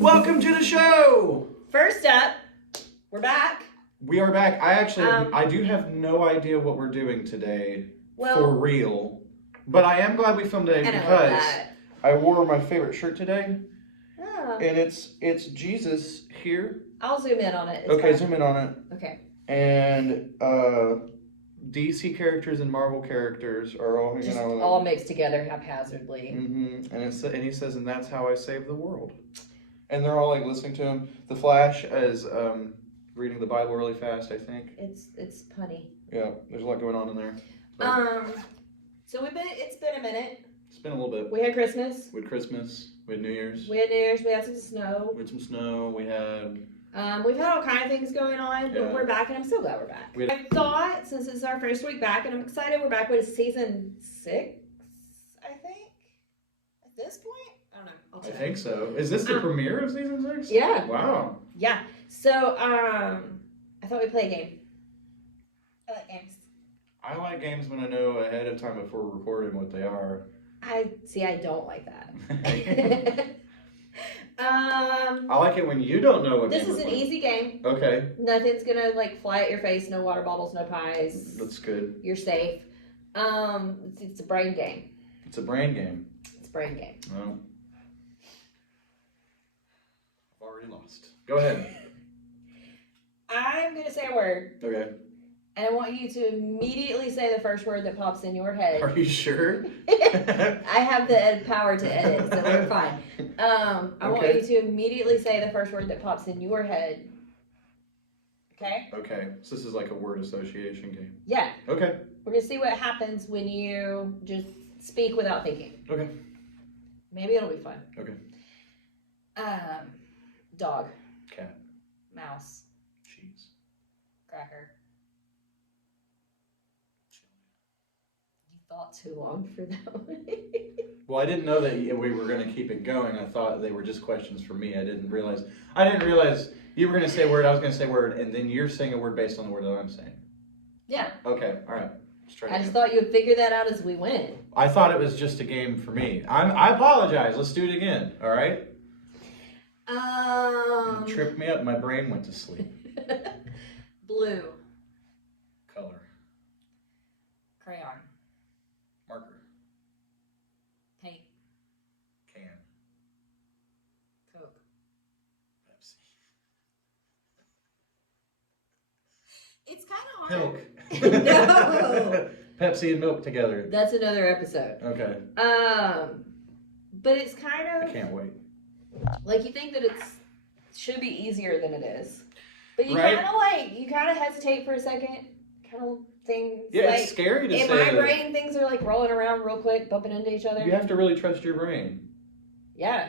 Welcome to the show! First up, we're back. We are back. I do have no idea what we're doing today for Well, real. But I am glad we filmed today and I love because that. I wore my favorite shirt today. Oh, And it's Jesus here. I'll zoom in on it. It's Okay, fine. zoom in on it. Okay. And DC characters and Marvel characters are all hanging Just out with all him. mixed together haphazardly. And he says, and that's how I save the world. And they're all like listening to him. The Flash is reading the Bible really fast, I think. It's punny. Yeah, there's a lot going on in there. But So it's been a minute. it's been a little bit. We had Christmas. We had Christmas. We had New Year's. We had New Year's. We had some snow. We had some snow. We had. We've had all kind of things going on, but Yeah. we're back, and I'm so glad we're back. I thought, since it's our first week back, and I'm excited we're back with season 6, I think, at this point. I don't know. I'll I check. think so. Is this the premiere of season 6? Yeah. Wow. Yeah. So, I thought we'd play a game. I like games. I like games when I know ahead of time before recording what they are. I don't like that. I like it when you don't know what This game is we're an playing. easy game. Okay, Nothing's gonna like fly at your face. No water bottles. No pies. that's good. You're safe. It's a brain game. It's a brain game. It's a brain game. Well, I've already lost. Go ahead. I'm gonna say a word, Okay. and I want you to immediately say the first word that pops in your head. Are you sure? I have the power to edit, so we're fine. I want Okay. you to immediately say the first word that pops in your head. Okay? Okay, so this is like a word association game. Yeah. Okay. We're gonna see what happens when you just speak without thinking. Okay. Maybe it'll be fun. Okay. Dog, Cat. mouse, Cheese. cracker. You thought too long for that one. Well, I didn't know that we were going to keep it going. I thought they were just questions for me. I didn't realize you were going to say a word, I was going to say a word, and then you're saying a word based on the word that I'm saying. Yeah. Okay, all right. Let's try it I just again. thought you would figure that out as we went. I thought it was just a game for me. I apologize. Let's do it again, all right? It tripped me up. My brain went to sleep. Blue, Color. crayon, Marker. paint, Can. Coke. Pepsi. It's kind of hard. Milk. No. Pepsi and milk together. That's another episode. Okay. But it's kind I of can't wait. like you think that it should be easier than it is, but you Right. kind of hesitate for a second, kind of things. Yeah, like, it's scary to in say my that. brain, things are like rolling around real quick, bumping into each other. You have to really trust your brain. Yeah,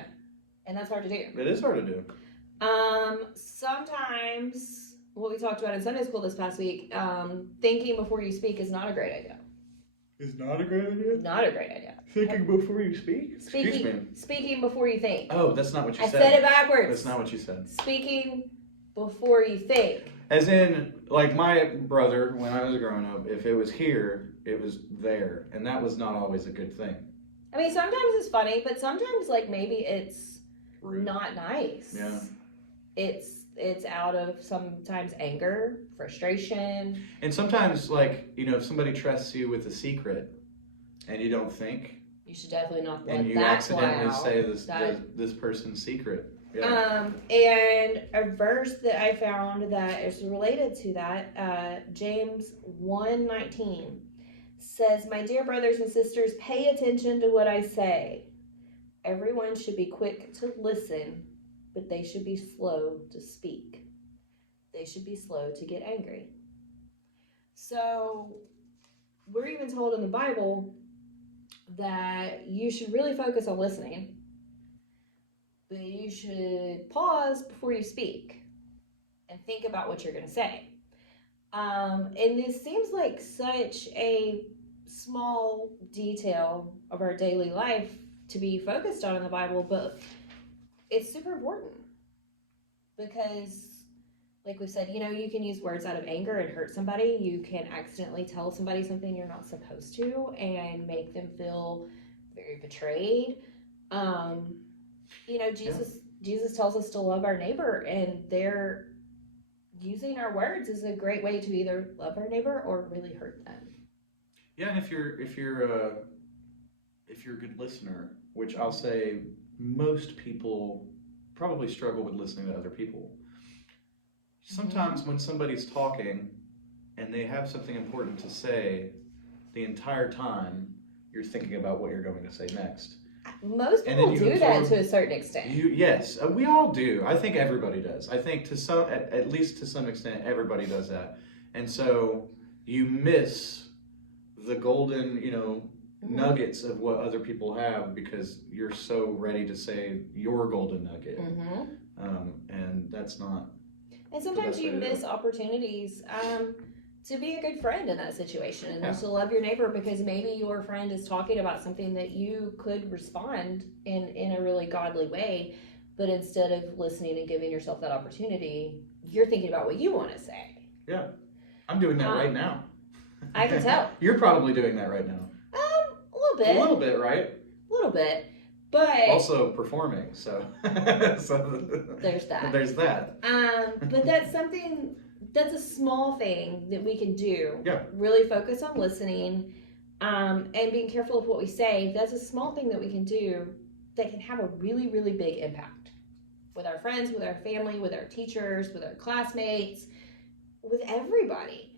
and that's hard to do. It is hard to do. Sometimes what we talked about in Sunday school this past week, thinking before you speak is not a great idea. It's not a great idea. Not a great idea. Thinking before you speak? Excuse me. Speaking before you think. Oh, that's not what you I said. said it backwards. That's not what you said. Speaking before you think. As in, like my brother, when I was growing up, if it was here, it was there. And that was not always a good thing. I mean, sometimes it's funny, but sometimes like maybe it's Rude. not nice. Yeah. It's out of sometimes anger, frustration. And sometimes, like, you know, if somebody trusts you with a secret and you don't think, You should definitely not let and you that fly accidentally out. say this That- this person's secret. Yeah. And a verse that I found that is related to that, James 1:19 says, "My dear brothers and sisters, pay attention to what I say. Everyone should be quick to listen, but they should be slow to speak. They should be slow to get angry." So we're even told in the Bible that you should really focus on listening, but you should pause before you speak and think about what you're going to say. And this seems like such a small detail of our daily life to be focused on in the Bible, but it's super important because, like we said, you know, you can use words out of anger and hurt somebody. You can accidentally tell somebody something you're not supposed to and make them feel very betrayed. You know, Jesus tells us to love our neighbor, and they're using our words is a great way to either love our neighbor or really hurt them. Yeah, and if you're a good listener, which I'll say most people probably struggle with listening to other people. Sometimes when somebody's talking and they have something important to say, the entire time you're thinking about what you're going to say next. Most And then people you do that absorb- to a certain extent. Yes, we all do. I think everybody does. I think at least to some extent, everybody does that. And so you miss the golden, nuggets of what other people have because you're so ready to say your golden nugget. And that's not. And sometimes best you way to do miss it. opportunities to be a good friend in that situation and Yeah. to love your neighbor because maybe your friend is talking about something that you could respond in a really godly way, but instead of listening and giving yourself that opportunity, you're thinking about what you want to say. Yeah, I'm doing that right now. I can tell. You're probably doing that right now. A little bit. A little bit, right? A little bit. But Also performing, so there's that. There's that. But that's a small thing that we can do. Yeah. Really focus on listening, and being careful of what we say. That's a small thing that we can do that can have a really, really big impact with our friends, with our family, with our teachers, with our classmates, with everybody.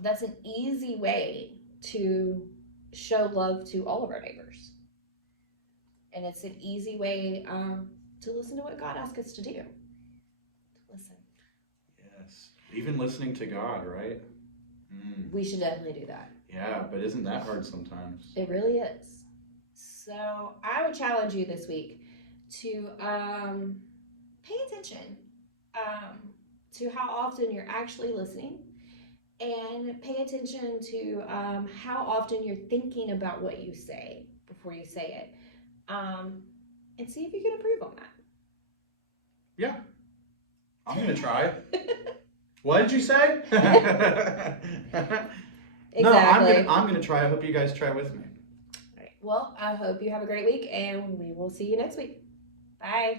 That's an easy way to show love to all of our neighbors. And it's an easy way to listen to what God asks us to do. To listen. Yes. Even listening to God, right? We should definitely do that. Yeah, but isn't that hard sometimes? It really is. So I would challenge you this week to pay attention to how often you're actually listening, and pay attention to how often you're thinking about what you say before you say it, and see if you can improve on that. Yeah. I'm going to try. What did you say? Exactly. No, I'm gonna try. I hope you guys try with me. All right. Well, I hope you have a great week, and we will see you next week. Bye.